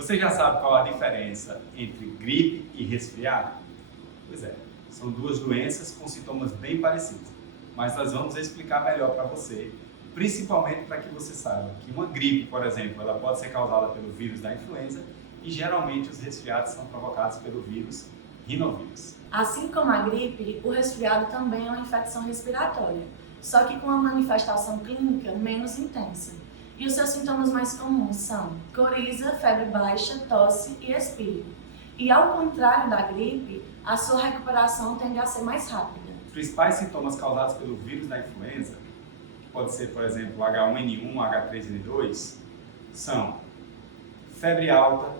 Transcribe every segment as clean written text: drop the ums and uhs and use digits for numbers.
Você já sabe qual a diferença entre gripe e resfriado? Pois é, são duas doenças com sintomas bem parecidos, mas nós vamos explicar melhor para você, principalmente para que você saiba que uma gripe, por exemplo, ela pode ser causada pelo vírus da influenza e geralmente os resfriados são provocados pelo vírus rinovírus. Assim como a gripe, o resfriado também é uma infecção respiratória, só que com uma manifestação clínica menos intensa. E os seus sintomas mais comuns são coriza, febre baixa, tosse e espirro. E ao contrário da gripe, a sua recuperação tende a ser mais rápida. Os principais sintomas causados pelo vírus da influenza, que pode ser, por exemplo, H1N1, H3N2, são febre alta,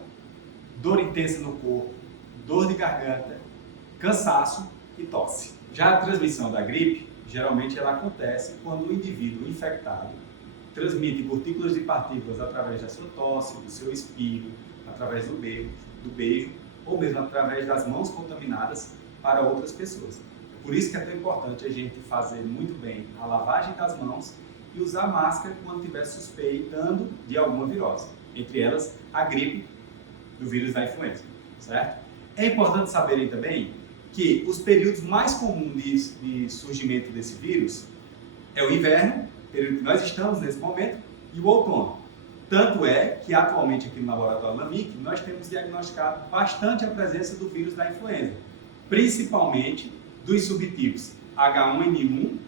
dor intensa no corpo, dor de garganta, cansaço e tosse. Já a transmissão da gripe, geralmente ela acontece quando o indivíduo infectado transmite gotículas de partículas através da sua tosse, do seu espirro, através do beijo ou mesmo através das mãos contaminadas para outras pessoas. Por isso que é tão importante a gente fazer muito bem a lavagem das mãos e usar máscara quando estiver suspeitando de alguma virose, entre elas a gripe do vírus da influenza, certo? É importante saberem também que os períodos mais comuns de surgimento desse vírus é o inverno, período que nós estamos nesse momento, e o outono. Tanto é que atualmente aqui no laboratório LAMIC nós temos diagnosticado bastante a presença do vírus da influenza, principalmente dos subtipos H1N1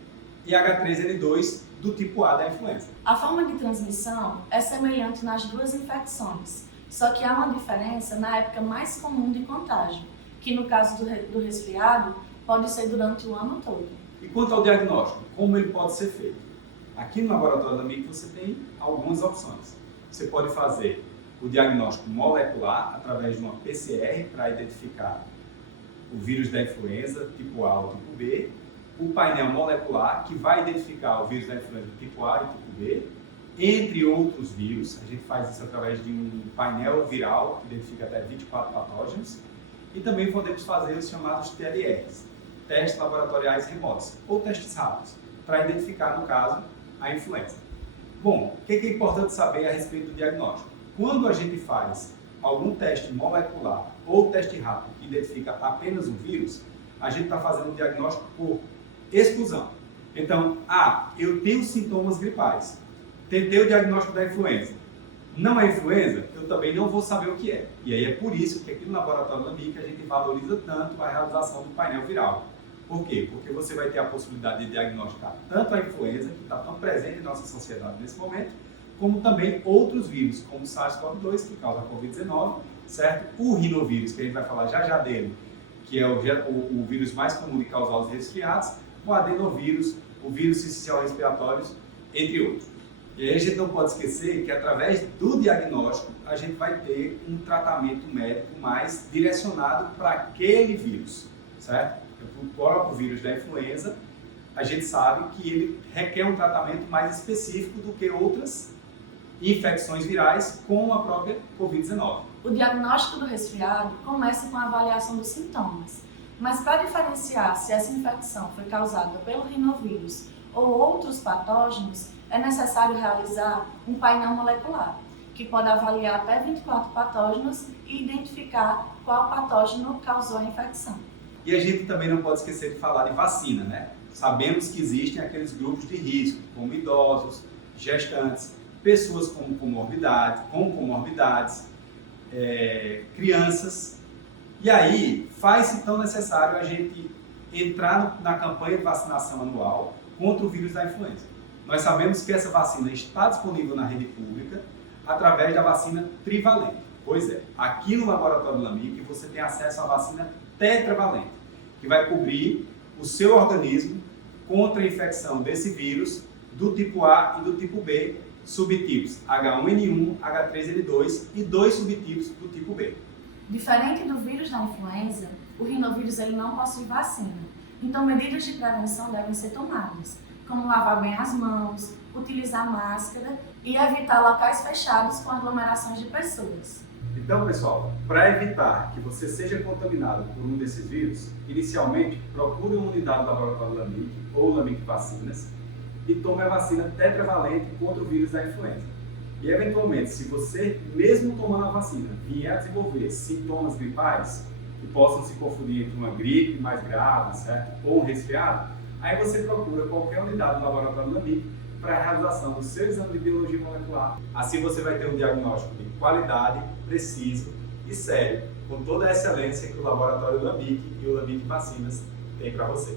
e H3N2 do tipo A da influenza. A forma de transmissão é semelhante nas duas infecções, só que há uma diferença na época mais comum de contágio, que no caso do resfriado pode ser durante o ano todo. E quanto ao diagnóstico, como ele pode ser feito? Aqui no laboratório da MIC você tem algumas opções. Você pode fazer o diagnóstico molecular através de uma PCR para identificar o vírus da influenza tipo A ou tipo B, o painel molecular que vai identificar o vírus da influenza tipo A e tipo B, entre outros vírus. A gente faz isso através de um painel viral que identifica até 24 patógenos e também podemos fazer os chamados TLRs, testes laboratoriais remotos ou testes rápidos, para identificar, no caso, a influenza. Bom, o que é importante saber a respeito do diagnóstico? Quando a gente faz algum teste molecular ou teste rápido que identifica apenas o vírus, a gente está fazendo o diagnóstico por exclusão. Então, eu tenho sintomas gripais, tentei o diagnóstico da influenza, não é influenza, eu também não vou saber o que é. E aí é por isso que aqui no laboratório LAMIC a gente valoriza tanto a realização do painel viral. Por quê? Porque você vai ter a possibilidade de diagnosticar tanto a influenza, que está tão presente em nossa sociedade nesse momento, como também outros vírus, como o SARS-CoV-2, que causa a Covid-19, certo? O rinovírus, que a gente vai falar já dele, que é o vírus mais comum de causar os resfriados, o adenovírus, o vírus sincicial respiratório, entre outros. E aí a gente não pode esquecer que através do diagnóstico a gente vai ter um tratamento médico mais direcionado para aquele vírus, certo? O próprio vírus da influenza, a gente sabe que ele requer um tratamento mais específico do que outras infecções virais, como a própria Covid-19. O diagnóstico do resfriado começa com a avaliação dos sintomas, mas para diferenciar se essa infecção foi causada pelo rinovírus ou outros patógenos, é necessário realizar um painel molecular, que pode avaliar até 24 patógenos e identificar qual patógeno causou a infecção. E a gente também não pode esquecer de falar de vacina, né? Sabemos que existem aqueles grupos de risco, como idosos, gestantes, pessoas com comorbidades, crianças. E aí faz-se tão necessário a gente entrar na campanha de vacinação anual contra o vírus da influenza. Nós sabemos que essa vacina está disponível na rede pública através da vacina trivalente. Pois é, aqui no laboratório LAMIC você tem acesso à vacina tetravalente, que vai cobrir o seu organismo contra a infecção desse vírus do tipo A e do tipo B, subtipos H1N1, H3N2 e 2 subtipos do tipo B. Diferente do vírus da influenza, o rinovírus ele não possui vacina, então medidas de prevenção devem ser tomadas, como lavar bem as mãos, utilizar máscara e evitar locais fechados com aglomerações de pessoas. Então, pessoal, para evitar que você seja contaminado por um desses vírus, inicialmente procure uma unidade do laboratório LAMIC ou LAMIC Vacinas e tome a vacina tetravalente contra o vírus da influenza. E eventualmente, se você, mesmo tomando a vacina, vier a desenvolver sintomas gripais, que possam se confundir entre uma gripe mais grave, certo? Ou um resfriado, aí você procura qualquer unidade do laboratório da LABIC para a realização do seu exame de biologia molecular. Assim você vai ter um diagnóstico de qualidade, preciso e sério, com toda a excelência que o laboratório LABIC e o LABIC Vacinas tem para você.